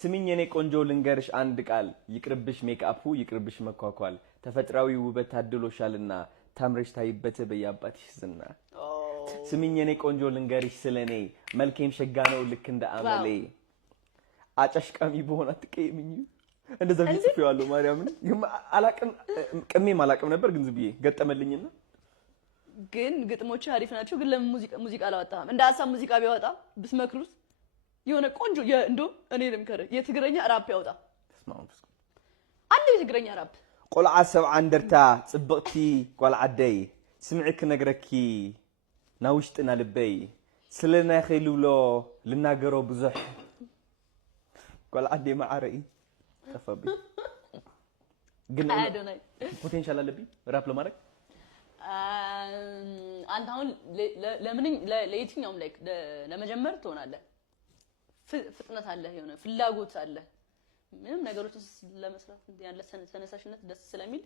ስሚኝ የኔ ቆንጆ ልንገርሽ አንድ ቃል ይቅርብሽ ሜክአፑ ይቅርብሽ መኳኳል ተፈጥሯዊ ውበት ታድሎሻልና ታምረሽ ታይበት በያባትሽ ዝና ስሚኝ የኔ ቆንጆ ልንገርሽ ስለኔ መልኬም ሸጋ ነው ልክ እንደ አመሌ አጨሽቃሚ በሆነ አትቀየምኝ እንደዛ ቢጽፈዋለሁ ማርያምን አላቅም ቅሜም አላቅም ነበር ግን ዝብዬ ገጠመልኝና ግን ግጥሞች አሪፍ ናቸው ግን ለምን ሙዚቃ አላወጣም እንደ ሀሳብ ሙዚቃ ቢያወጣ ብስመክሩት የሆነ ቆንጆ እንዶ እኔ ልምከረ የትግረኛ ራፕ ያወጣ ተስማሙ አንድ የትግረኛ ራፕ ቆልዓ ሰብዓ እንደርታ ጽብቅቲ ቆልዓ ደይ ስምዕክ ነግረኪ ናውሽጥና ልበይ ስለና ኸይልብሎ ልናገሮ ብዙሕ ቆልዓ ደይ ማዓረይ ተፈቢ ግን ፖቴንሻል አለብኝ ራፕ ለማድረግ አንተ አሁን ለየትኛውም ላይክ ለመጀመር ትሆናለህ ፍጥነት አለ የሆነ ፍላጎት አለ ምንም ነገሮችን ለመስራት ያለ ተነሳሽነት ደስ ስለሚል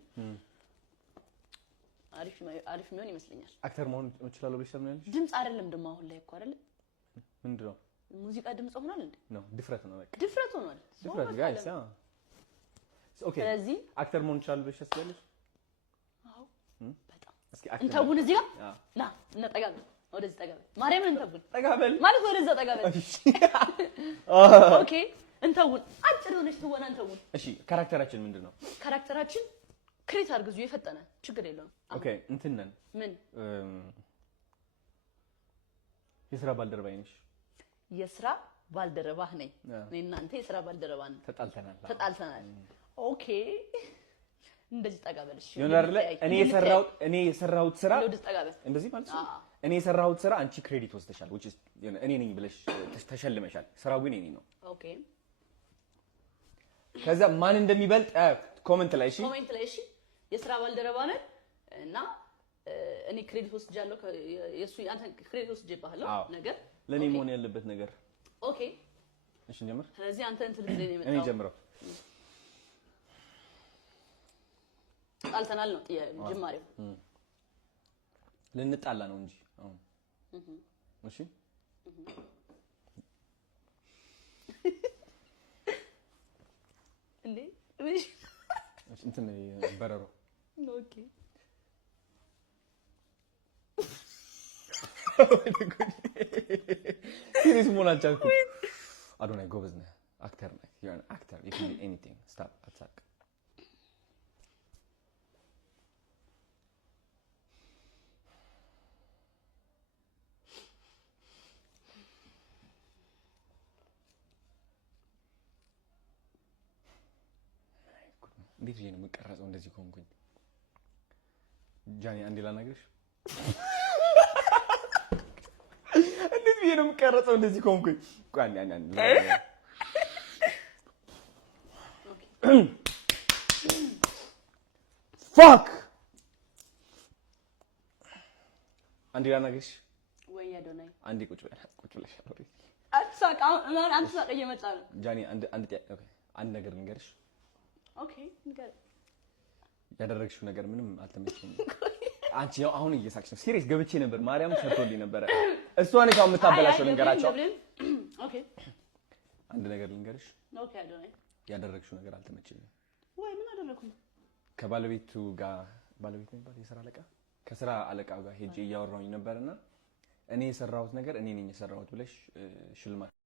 አሪፍ የሚሆን ይመስለኛል አክተር መሆን እችላለሁ ብለሽ ታምኛለሽ ድምጽ አይደለም ደማ አሁን ላይ እኮ አይደለ ምንድነው ሙዚቃ ድምጽ ሆኗል እንዴ ነው ድፍረት ነው በቃ ድፍረት ሆኗል ድፍረት ጋይስ ኦኬ ስለዚህ አክተር መሆን እችላለሁ ብለሽ ታስቢያለሽ አዎ በጣም እስኪ አክተር እንተውን እዚህ ጋር ና እንጠጋጋ ወደዚህ ጠጋበል ማርያምን እንተውን ጠጋበል ማለት ወደዛ ጠጋበል ኦኬ እንተውን አጭር ሆነሽ ትወና እንተውን እሺ ካራክተራችን ምንድነው ካራክተራችን ክሬት አድርጉ የፈጠነ ችግር የለውም ኦኬ እንትን ነን ምን የሥራ ባልደረባዬ ነሽ የሥራ ባልደረባህ ነኝ እኔና አንተ የሥራ ባልደረባ ነን ተጣልተናል ኦኬ እንደዚህ ጠጋበልሽ ይሆናል እኔ የሰራሁት ስራ እንደዚህ ማለት ነው እኔ የሰራሁት ስራ አንቺ ክሬዲት ወስደሻል which is እኔ ነኝ ብለሽ ተሸልመሻል ስራው ግን እኔ ነው ኦኬ ከዛ ማን እንደሚበልጥ ኮሜንት ላይ እሺ የሥራ ባልደረባ ነን እና እኔ ክሬዲት ወስጃለሁ የሱ አንተ ክሬዲት ወስጄብሃለሁ ነገር ለኔ መሆን ያለበት ነገር ኦኬ እሺ እንጀምር ስለዚህ አንተ እንትን ልትለኝ ነው እኔ ጀምረው ጣልተናል ነው ጅማሬው ልንጣላ ነው እንጂ አሁን እሺ እንዴ እሺ እንትን በረሮ ኦኬ ሲሪየስ መሆን አልቻልኩም አዶናይ ጎበዝ ነህ አክተር ነህ you are an actor you can do anything stop attack እንዴት ነው የምቀረጸው እንደዚህ ኮንኩኝ ጃኒ አንዴ ላናግርሽ እንዴት ነው የምቀረጸው እንደዚህ ኮንኩኝ ቋን ያን ፋክ አንዴ ላናግርሽ ወይ አዶናይ አንዴ ቁጭ ብለሽ አውሪ አትሳቅ አንተ ሳቀ እየመጣ ነው ጃኒ አንድ ነገር ልንገርሽ ኦኬ ንገር ያደረግሽው ነገር ምንም አልተመቸኝም አንቺ ያው አሁን እየሳቅሽ ነው ሲሪየስ ገብቼ ነበር ማርያም ሰርቶልኝ ነበር እሷ ነች አሁን የምታበላሽው ልንገራቸው ኦኬ አንድ ነገር ልንገርሽ ኦኬ አዶናይ ያደረግሽው ነገር አልተመቸኝም ወይ ምን አደረኩኝ ከባለቤቱ ጋር ባለቤት ነበር የሥራ አለቃ ከሥራ አለቃው ጋር ሄጄ እያወራሁኝ ነበርና እኔ የሰራሁት ነገር እኔ ነኝ የሰራሁት ብለሽ ሽልማት